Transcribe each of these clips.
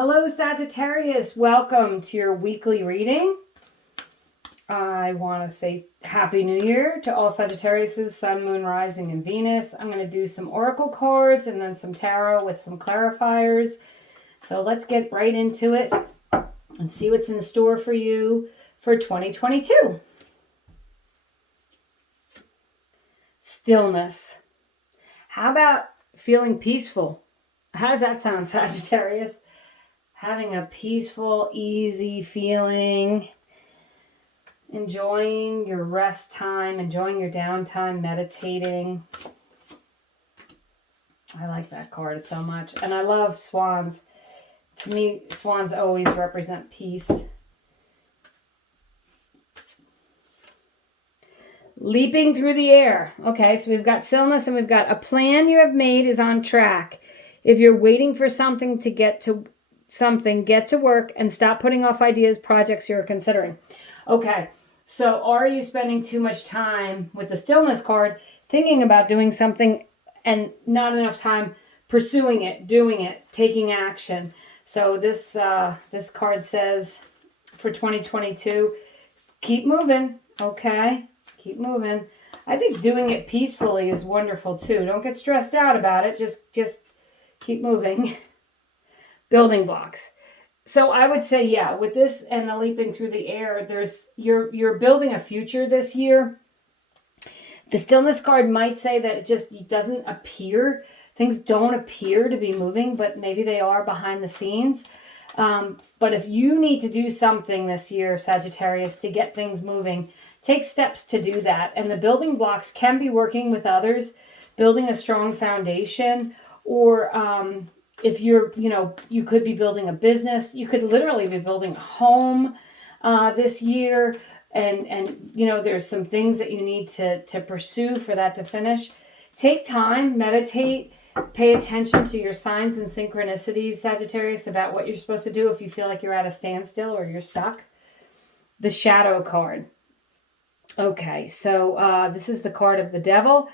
Hello, Sagittarius. Welcome to your weekly reading. I want to say Happy New Year to all Sagittariuses, Sun, Moon, Rising, and Venus. I'm going to do some Oracle cards and then some Tarot with some clarifiers. So let's get right into it and see what's in store for you for 2022. Stillness. How about feeling peaceful? How does that sound, Sagittarius? Having a peaceful, easy feeling, enjoying your rest time, enjoying your downtime, meditating. I like that card so much. And I love swans. To me, swans always represent peace. Leaping through the air. Okay, so we've got stillness and we've got a plan you have made is on track. If you're waiting for something to get to work and stop putting off ideas, projects you're considering. Okay, so are you spending too much time with the stillness card thinking about doing something and not enough time pursuing it, doing it, taking action? So this card says for 2022, keep moving, okay? Keep moving. I think doing it peacefully is wonderful too. Don't get stressed out about it. Just keep moving. Building blocks. So I would say, yeah, with this and the leaping through the air, you're building a future this year. The stillness card might say that it doesn't appear, things don't appear to be moving, but maybe they are behind the scenes. But if you need to do something this year, Sagittarius, to get things moving, take steps to do that. And the building blocks can be working with others, building a strong foundation, or if you're, you could be building a business. You could literally be building a home this year. And there's some things that you need to pursue for that to finish. Take time, meditate, pay attention to your signs and synchronicities, Sagittarius, about what you're supposed to do if you feel like you're at a standstill or you're stuck. The shadow card. Okay, so this is the card of the devil,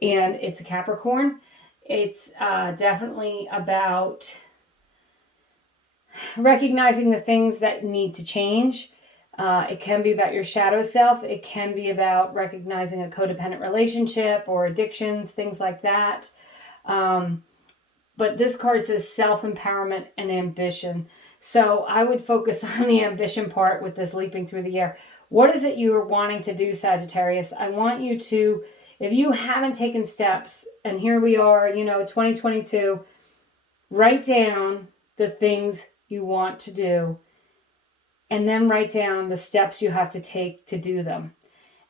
and it's a Capricorn. It's definitely about recognizing the things that need to change. It can be about your shadow self. It can be about recognizing a codependent relationship or addictions, things like that. But this card says self-empowerment and ambition. So I would focus on the ambition part with this leaping through the air. What is it you are wanting to do, Sagittarius? I want you to, if you haven't taken steps, and here we are, 2022, write down the things you want to do, and then write down the steps you have to take to do them.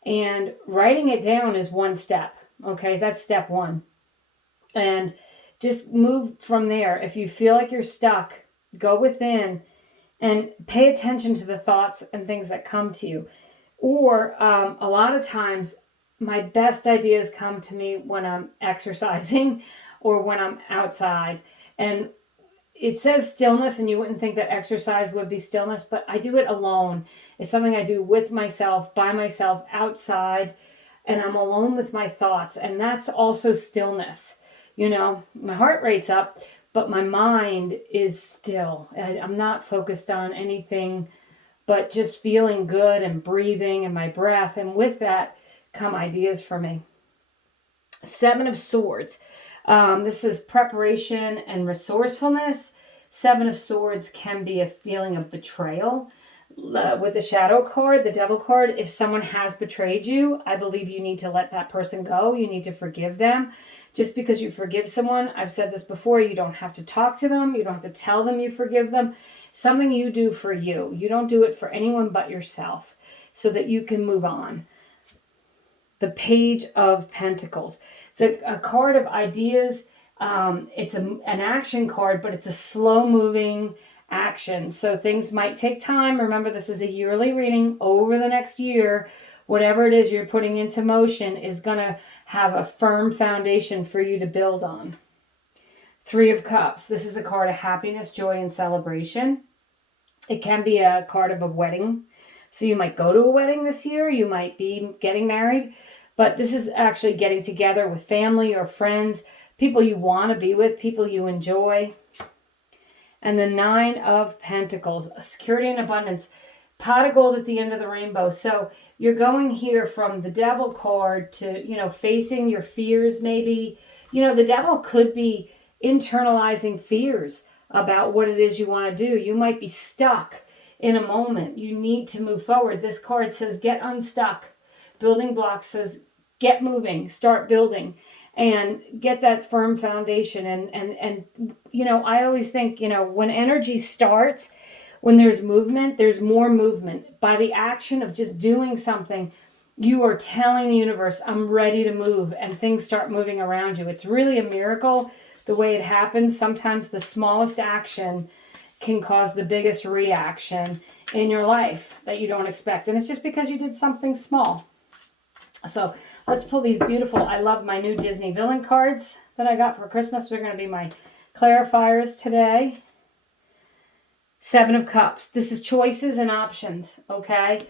And writing it down is one step, okay? That's step one. And just move from there. If you feel like you're stuck, go within and pay attention to the thoughts and things that come to you. Or a lot of times, my best ideas come to me when I'm exercising or when I'm outside. And it says stillness, and you wouldn't think that exercise would be stillness, but I do it alone. It's something I do with myself, by myself, outside, and I'm alone with my thoughts. And that's also stillness. My heart rate's up, but my mind is still. I'm not focused on anything but just feeling good and breathing and my breath. And with that come ideas for me. Seven of Swords. This is preparation and resourcefulness. Seven of Swords can be a feeling of betrayal. With the shadow card, the devil card, if someone has betrayed you, I believe you need to let that person go. You need to forgive them. Just because you forgive someone, I've said this before, you don't have to talk to them. You don't have to tell them you forgive them. Something you do for you. You don't do it for anyone but yourself so that you can move on. The Page of Pentacles. It's a card of ideas. It's an action card, but it's a slow-moving action. So things might take time. Remember, this is a yearly reading. Over the next year, whatever it is you're putting into motion is going to have a firm foundation for you to build on. Three of Cups. This is a card of happiness, joy, and celebration. It can be a card of a wedding. So you might go to a wedding this year. You might be getting married. But this is actually getting together with family or friends, people you want to be with, people you enjoy. and the Nine of Pentacles, security and abundance, pot of gold at the end of the rainbow. So you're going here from the Devil card to, facing your fears maybe. The Devil could be internalizing fears about what it is you want to do. You might be stuck in a moment. You need to move forward. This card says get unstuck. Building blocks says get moving, start building, and get that firm foundation. And I always think, when energy starts, when there's movement, there's more movement. By the action of just doing something, you are telling the universe, I'm ready to move, and things start moving around you. It's really a miracle the way it happens. Sometimes the smallest action can cause the biggest reaction in your life that you don't expect. And it's just because you did something small. So let's pull these beautiful, I love my new Disney villain cards that I got for Christmas. They're going to be my clarifiers today. Seven of Cups. This is choices and options, okay?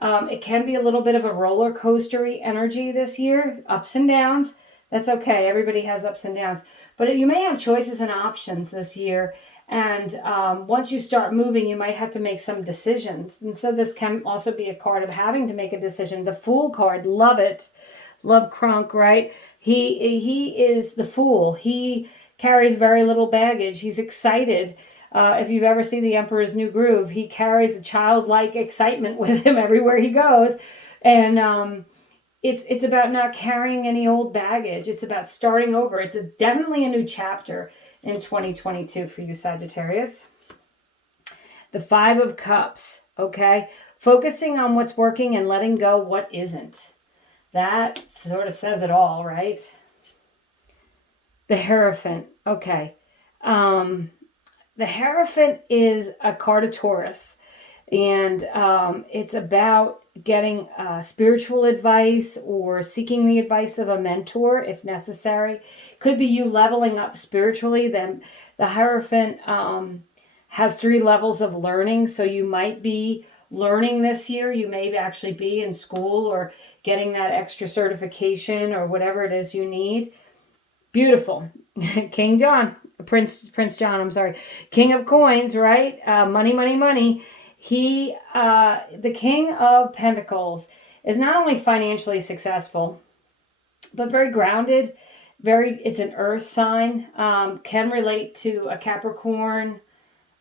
It can be a little bit of a roller coastery energy this year, ups and downs. That's okay. Everybody has ups and downs. But you may have choices and options this year. And once you start moving, you might have to make some decisions. And so this can also be a card of having to make a decision. The Fool card, love it. Love Kronk, right? He is the Fool. He carries very little baggage. He's excited. If you've ever seen The Emperor's New Groove, he carries a childlike excitement with him everywhere he goes. And it's about not carrying any old baggage. It's about starting over. It's definitely a new chapter in 2022 for you, Sagittarius. The Five of Cups, okay? Focusing on what's working and letting go what isn't. That sort of says it all, right? The Hierophant, okay. The Hierophant is a card of Taurus, and it's about getting spiritual advice or seeking the advice of a mentor if necessary. Could be you leveling up spiritually. Then the Hierophant has 3 levels of learning, so you might be learning this year. You may actually be in school or getting that extra certification or whatever it is you need. Beautiful. King John, Prince John, I'm sorry. King of Coins, right? Money, money, money. He, the King of Pentacles, is not only financially successful, but very grounded. It's an earth sign. Can relate to a Capricorn,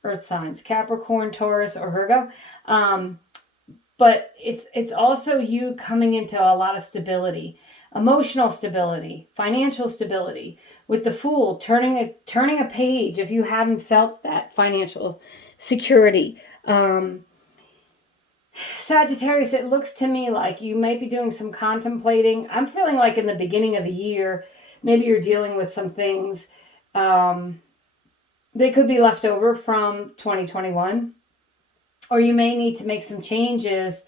earth signs, Capricorn, Taurus, or Virgo. But it's also you coming into a lot of stability, emotional stability, financial stability. With the Fool, turning a page if you haven't felt that financial security. Sagittarius, it looks to me like you might be doing some contemplating. I'm feeling like in the beginning of the year, maybe you're dealing with some things. They could be left over from 2021. Or you may need to make some changes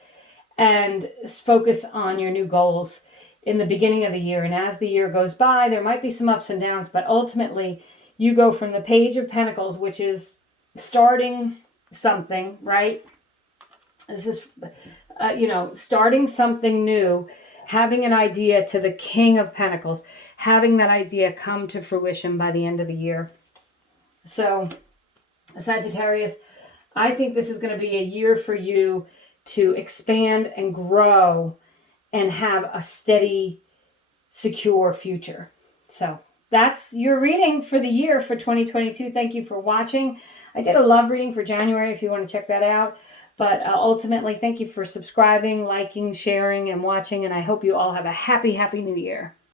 and focus on your new goals in the beginning of the year. And as the year goes by, there might be some ups and downs, but ultimately you go from the Page of Pentacles, which is starting something, right? This is, starting something new, having an idea, to the King of Pentacles, having that idea come to fruition by the end of the year. So, Sagittarius, I think this is going to be a year for you to expand and grow and have a steady, secure future. So that's your reading for the year for 2022. Thank you for watching. I did a love reading for January if you want to check that out. But ultimately, thank you for subscribing, liking, sharing, and watching. And I hope you all have a happy, happy new year.